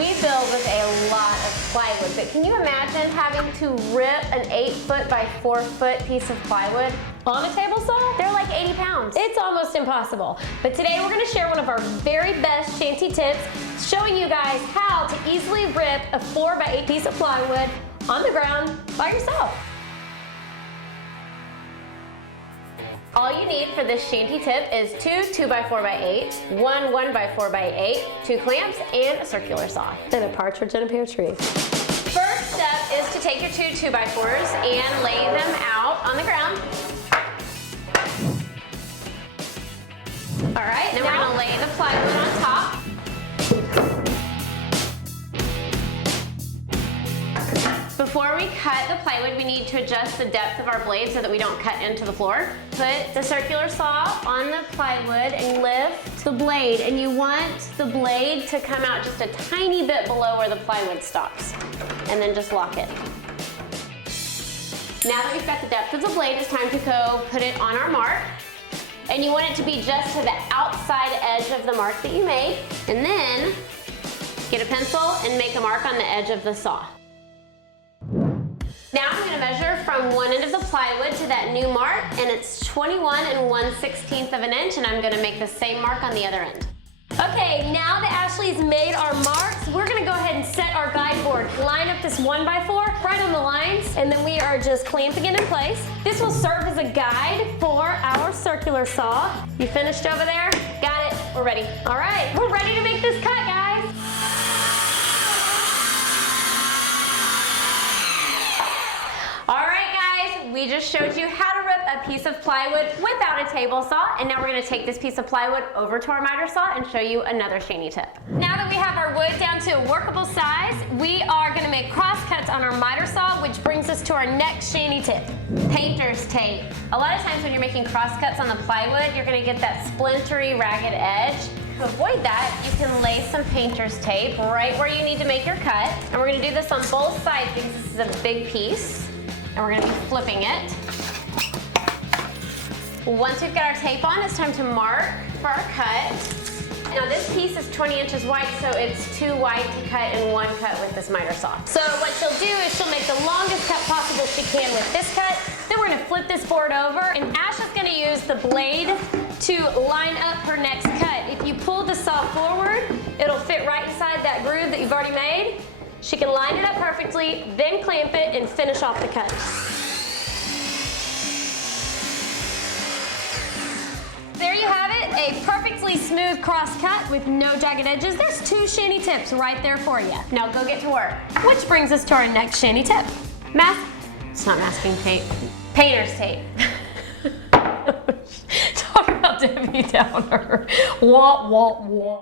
We build with a lot of plywood, but can you imagine having to rip an 8-foot by 4-foot piece of plywood on a table saw? They're like 80 pounds. It's almost impossible. But today we're gonna share one of our very best shanty tips, showing you guys how to easily rip a 4x8 piece of plywood on the ground by yourself. All you need for this shanty tip is two 2x4x8, one 1x4x8, 2 clamps, and a circular saw. And a partridge in a pear tree. First step is to take your two 2x4s and lay them out on the ground. All right, then we're gonna lay the plywood on top. Before we cut the plywood, we need to adjust the depth of our blade so that we don't cut into the floor. Put the circular saw on the plywood and lift the blade, and you want the blade to come out just a tiny bit below where the plywood stops, and then just lock it. Now that we've got the depth of the blade, it's time to go put it on our mark, and you want it to be just to the outside edge of the mark that you made, and then get a pencil and make a mark on the edge of the saw. Now I'm going to measure from one end of the plywood to that new mark, and it's 21 1/16 of an inch, and I'm going to make the same mark on the other end. Okay, now that Ashley's made our marks, we're going to go ahead and set our guide board. Line up this 1x4 right on the lines, and then we are just clamping it in place. This will serve as a guide for our circular saw. You finished over there? Got it. We're ready. All right, we're ready to make this cut, guys. We just showed you how to rip a piece of plywood without a table saw, and now we're going to take this piece of plywood over to our miter saw and show you another shanty tip. Now that we have our wood down to a workable size, we are going to make cross cuts on our miter saw, which brings us to our next shanty tip, painter's tape. A lot of times when you're making cross cuts on the plywood, you're going to get that splintery, ragged edge. To avoid that, you can lay some painter's tape right where you need to make your cut, and we're going to do this on both sides because this is a big piece. And we're going to be flipping it. Once we've got our tape on, it's time to mark for our cut. Now this piece is 20 inches wide, so it's too wide to cut in one cut with this miter saw. So what she'll do is she'll make the longest cut possible she can with this cut. Then we're going to flip this board over, and Ash is going to use the blade to line up her next cut. If you pull the saw forward, it'll fit right inside that groove that you've already made. She can line it up perfectly, then clamp it and finish off the cut. There you have it, a perfectly smooth cross cut with no jagged edges. There's 2 shanty tips right there for you. Now go get to work. Which brings us to our next shanty tip. It's not masking tape, painter's tape. Talk about Debbie Downer. Wah, wah, wah.